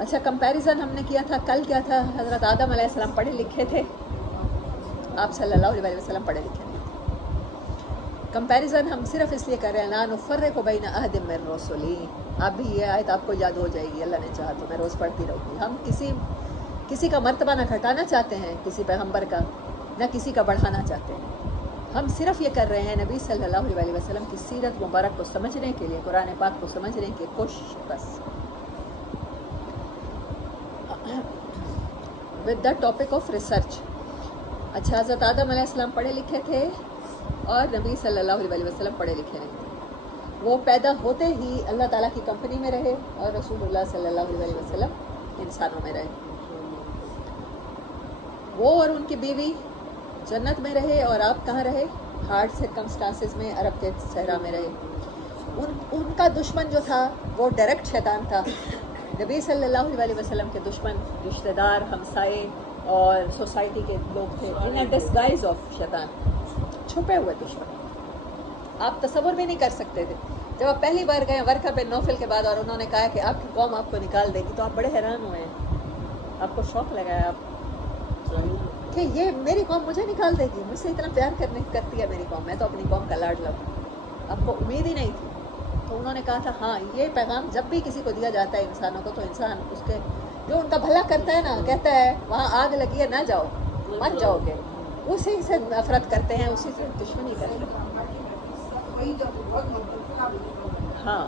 اچھا کمپیریزن ہم نے کیا تھا کل، کیا تھا؟ حضرت آدم علیہ السلام پڑھے لکھے تھے، آپ صلی اللہ علیہ وسلم پڑھے لکھے نہیں تھے۔ کمپیریزن ہم صرف اس لیے کر رہے ہیں لا نفرق بین احد من رسلی، آپ بھی یہ آیت آپ کو یاد ہو جائے گی، اللہ نے چاہا تو میں روز پڑھتی رہوں گی۔ ہم کسی کا مرتبہ نہ گھٹانا چاہتے ہیں، کسی پیغمبر کا، نہ کسی کا بڑھانا چاہتے ہیں۔ ہم صرف یہ کر رہے ہیں نبی صلی اللہ علیہ وسلم کی سیرت مبارک کو سمجھنے کے لیے، قرآن پاک کو سمجھنے کی کوشش بس۔ With the topic of research. اچھا حضرت آدم علیہ السلام پڑھے لکھے تھے اور نبی صلی اللہ علیہ وسلم پڑھے لکھے نہیں تھے۔ وہ پیدا ہوتے ہی اللہ تعالیٰ کی کمپنی میں رہے اور رسول اللہ صلی اللہ علیہ وسلم انسانوں میں رہے۔ وہ اور ان کی بیوی جنت میں رہے اور آپ کہاں رہے؟ ہارڈ سرکمسٹانسز میں، عرب کے صحرا میں رہے۔ ان کا دشمن جو تھا وہ ڈائریکٹ شیطان تھا۔ نبی صلی اللہ علیہ وسلم کے دشمن رشتہ دار، ہمسائے اور سوسائٹی کے لوگ تھے، ان اے ڈسگائز آف شیطان، چھپے ہوئے دشمن۔ آپ تصور بھی نہیں کر سکتے تھے جب آپ پہلی بار گئے ورقہ بن نوفل کے بعد اور انہوں نے کہا کہ آپ کی قوم آپ کو نکال دے گی، تو آپ بڑے حیران ہوئے ہیں، آپ کو شوق لگا ہے آپ کہ یہ میری قوم مجھے نکال دے گی، مجھ سے اتنا پیار کرتی ہے میری قوم، میں تو اپنی قوم کا لاڈلا ہوں۔ آپ کو امید ہی نہیں تھی۔ تو انہوں نے کہا تھا ہاں یہ پیغام جب بھی کسی کو دیا جاتا ہے انسانوں کو، تو انسان اس کے جو ان کا بھلا کرتا ہے نا، کہتا ہے وہاں آگ لگی ہے نہ جاؤ، مر جاؤ گے، اسی سے نفرت کرتے ہیں، اسی سے دشمنی کرتے ہیں۔ ہاں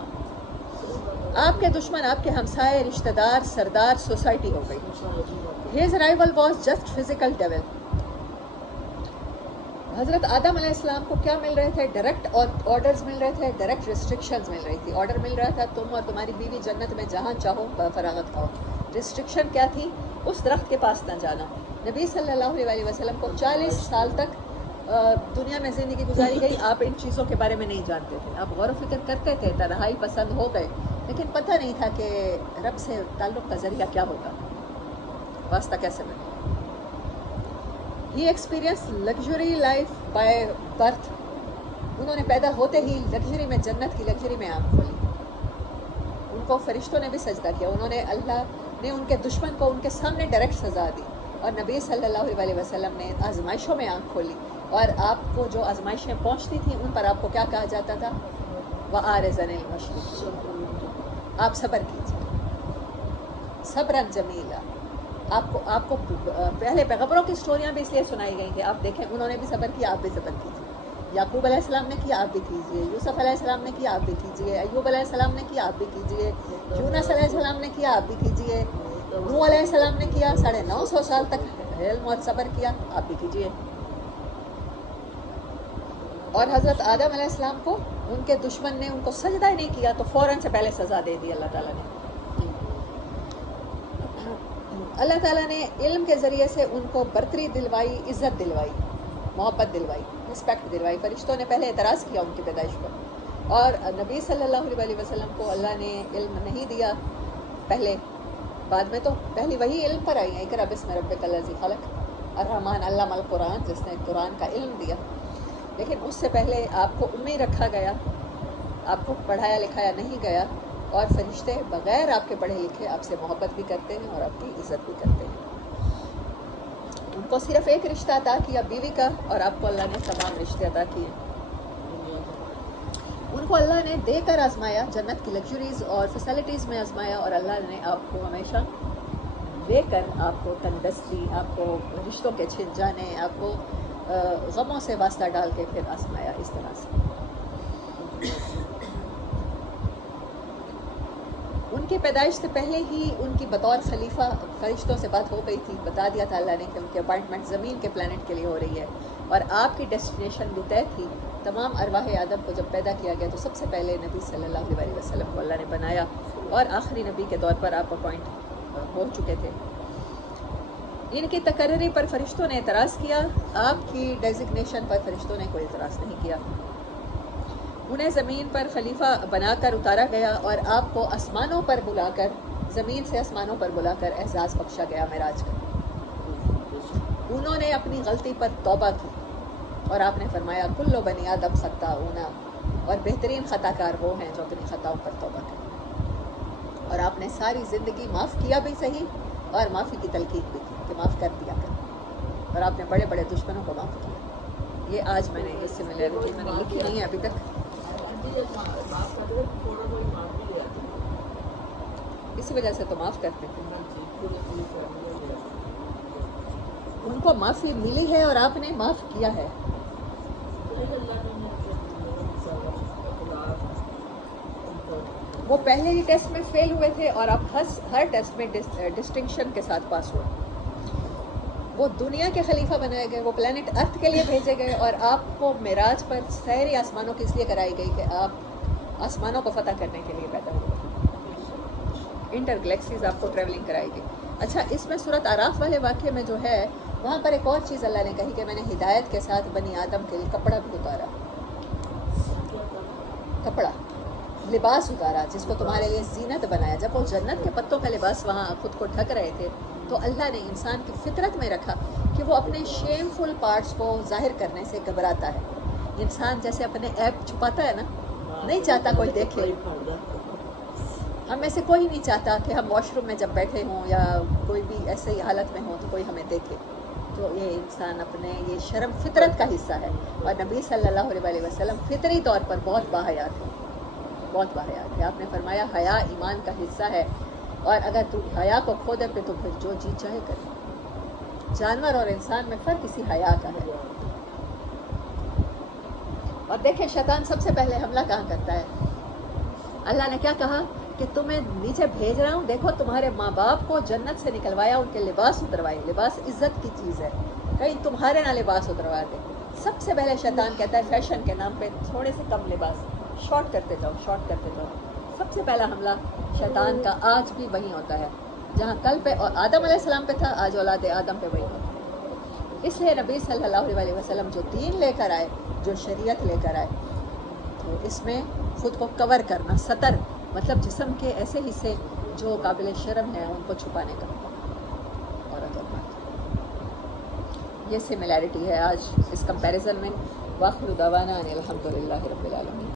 آپ کے دشمن آپ کے ہمسائے، رشتہ دار، سردار، سوسائٹی ہو گئی۔ His rival was just physical devil۔ حضرت آدم علیہ السلام کو کیا مل رہے تھے؟ ڈائریکٹ آرڈرز مل رہے تھے، ڈائریکٹ ریسٹرکشنز مل رہی تھی۔ آرڈر مل رہا تھا تم اور تمہاری بیوی جنت میں جہاں چاہو فراغت کھاؤ۔ ریسٹرکشن کیا تھی؟ اس درخت کے پاس نہ جانا۔ نبی صلی اللہ علیہ وسلم کو 40 سال تک دنیا میں زندگی گزاری گئی، آپ ان چیزوں کے بارے میں نہیں جانتے تھے، آپ غور و فکر کرتے تھے، تنہائی پسند ہو گئے، لیکن پتہ نہیں تھا کہ رب سے تعلق کا ذریعہ کیا ہوگا، واسطہ کیسے بنے۔ ہی experience luxury life by birth. انہوں نے پیدا ہوتے ہی لگژری میں، جنت کی لگژری میں آنکھ کھولی۔ ان کو فرشتوں نے بھی سجدہ کیا، انہوں نے، اللہ نے ان کے دشمن کو ان کے سامنے ڈائریکٹ سزا دی، اور نبی صلی اللہ علیہ وسلم نے آزمائشوں میں آنکھ کھولی، اور آپ کو جو آزمائشیں پہنچتی تھیں ان پر آپ کو کیا کہا جاتا تھا؟ وَآرِزَنِ الْمَشْرِقِ، آپ صبر کیجیے، صبراً جمیلا۔ آپ کو پہلے پیغمبروں کی سٹوریاں بھی اس لیے سنائی گئی کہ آپ دیکھیں انہوں نے بھی صبر کیا، آپ بھی صبر کیجیے۔ یعقوب علیہ السلام نے کیا، آپ بھی کیجیے۔ یوسف علیہ السلام نے کیا، آپ بھی کیجیے۔ ایوب علیہ السلام نے کیا، آپ بھی کیجیے۔ یونس علیہ السلام نے کیا، آپ بھی کیجیے۔ نوح علیہ السلام نے کیا، 950 سال تک علم اور صبر کیا، آپ بھی کیجیے۔ اور حضرت آدم علیہ السلام کو ان کے دشمن نے ان کو سجدہ ہی نہیں کیا تو فوراً سے پہلے سزا دے دی اللہ تعالیٰ نے۔ اللہ تعالیٰ نے علم کے ذریعے سے ان کو برتری دلوائی، عزت دلوائی، محبت دلوائی، رسپیکٹ دلوائی۔ فرشتوں نے پہلے اعتراض کیا ان کی پیدائش پر، اور نبی صلی اللہ علیہ وسلم کو اللہ نے علم نہیں دیا پہلے، بعد میں تو پہلی وہی علم پر آئی ہے، اقرأ بسم ربک الذی خلق، الرحمن علم القرآن، جس نے قرآن کا علم دیا۔ لیکن اس سے پہلے آپ کو امی رکھا گیا، آپ کو پڑھایا لکھایا نہیں گیا، اور فرشتے بغیر آپ کے پڑھے لکھے آپ سے محبت بھی کرتے ہیں اور آپ کی عزت بھی کرتے ہیں۔ ان کو صرف ایک رشتہ عطا کیا بیوی کا، اور آپ کو اللہ نے تمام رشتے عطا کیے۔ ان کو اللہ نے دے کر آزمایا، جنت کی لگژریز اور فیسلٹیز میں آزمایا، اور اللہ نے آپ کو ہمیشہ لے کر آپ کو تندرستی، آپ کو رشتوں کے چھن جانے، آپ کو غموں سے واسطہ ڈال کے پھر آزمایا اس طرح سے۔ ان کی پیدائش سے پہلے ہی ان کی بطور خلیفہ فرشتوں سے بات ہو گئی تھی، بتا دیا تھا اللہ نے کہ ان کی اپائنٹمنٹ زمین کے پلانٹ کے لیے ہو رہی ہے، اور آپ کی ڈیسٹینیشن بھی طے تھی۔ تمام ارواح آدم کو جب پیدا کیا گیا تو سب سے پہلے نبی صلی اللہ علیہ وسلم کو اللہ نے بنایا، اور آخری نبی کے طور پر آپ اپوائنٹ ہو چکے تھے۔ ان کی تقرری پر فرشتوں نے اعتراض کیا، آپ کی ڈیزگنیشن پر فرشتوں نے کوئی اعتراض نہیں کیا۔ انہیں زمین پر خلیفہ بنا کر اتارا گیا، اور آپ کو آسمانوں پر بلا کر، زمین سے آسمانوں پر بلا کر اعزاز بخشا گیا معراج کا۔ انہوں نے اپنی غلطی پر توبہ کی، اور آپ نے فرمایا کل بنی آدم خطاؤون، اور بہترین خطا کار وہ ہیں جو اپنی خطاؤں پر توبہ کریں۔ اور آپ نے ساری زندگی معاف کیا بھی صحیح اور معافی کی تلقین بھی کی کہ معاف کر دیا کر، اور آپ نے بڑے بڑے دشمنوں کو معاف کیا. یہ آج میں نے یہ سملیرٹی میں نے لکھی نہیں ہے ابھی تک، اسی وجہ سے تو معاف کرتے تھے. ان کو معافی ملی ہے اور آپ نے معاف کیا ہے. وہ پہلے ہی ٹیسٹ میں فیل ہوئے تھے اور آپ ہر ٹیسٹ میں ڈسٹنکشن کے ساتھ پاس ہوئے. وہ دنیا کے خلیفہ بنائے گئے، وہ پلانٹ ارتھ کے لیے بھیجے گئے، اور آپ کو معراج پر سیر آسمانوں کی اس لیے کرائی گئی کہ آپ آسمانوں کو فتح کرنے کے لیے پیدا ہوئے. انٹر گلیکسیز آپ کو ٹریولنگ کرائی گئی. اچھا، اس میں سورۃ اعراف والے واقعے میں جو ہے وہاں پر ایک اور چیز اللہ نے کہی کہ میں نے ہدایت کے ساتھ بنی آدم کے لیے کپڑا بھی اتارا. کپڑا، لباس اتارا جس کو تمہارے لیے زینت بنایا. جب وہ جنت کے پتوں کا لباس وہاں خود کو ڈھک رہے تھے تو اللہ نے انسان کی فطرت میں رکھا کہ وہ اپنے شیم فل پارٹس کو ظاہر کرنے سے گھبراتا ہے. انسان جیسے اپنے ایپ چھپاتا ہے نا، نہیں چاہتا کوئی دیکھے. ہم میں سے کوئی نہیں چاہتا کہ ہم واش روم میں جب بیٹھے ہوں یا کوئی بھی ایسے ہی حالت میں ہوں تو کوئی ہمیں دیکھے. تو یہ انسان اپنے یہ شرم فطرت کا حصہ ہے، اور نبی صلی اللہ علیہ وسلم فطری طور پر بہت باحیا تھے، بہت باحیا تھے. آپ نے فرمایا حیا ایمان کا حصہ ہے، اور اگر تو حیا کو کھو دے پہ تو پھر جو جی چاہے کرے. جانور اور انسان میں فرق اسی حیا کا ہے. اور دیکھیں شیطان سب سے پہلے حملہ کہاں کرتا ہے؟ اللہ نے کیا کہا کہ تمہیں نیچے بھیج رہا ہوں، دیکھو تمہارے ماں باپ کو جنت سے نکلوایا، ان کے لباس اتروائے. لباس عزت کی چیز ہے، کہیں تمہارے نہ لباس اتروا دے. سب سے پہلے شیطان کہتا ہے فیشن کے نام پہ تھوڑے سے کم لباس، شارٹ کرتے جاؤ، شارٹ کرتے جاؤ. سب سے پہلا حملہ شیطان کا آج بھی وہی ہوتا ہے، جہاں کل پہ آدم علیہ السلام پہ تھا، آج اولاد آدم پہ وہی ہوتا ہے. اس لیے نبی صلی اللہ علیہ وسلم جو دین لے کر آئے، جو شریعت لے کر آئے، تو اس میں خود کو کور کرنا، ستر مطلب جسم کے ایسے حصے جو قابل شرم ہیں ان کو چھپانے کا. عورت اور مرد، یہ سملیرٹی ہے آج اس کمپیریزن میں. وآخر دعوانا ان الحمد للہ رب العالمین.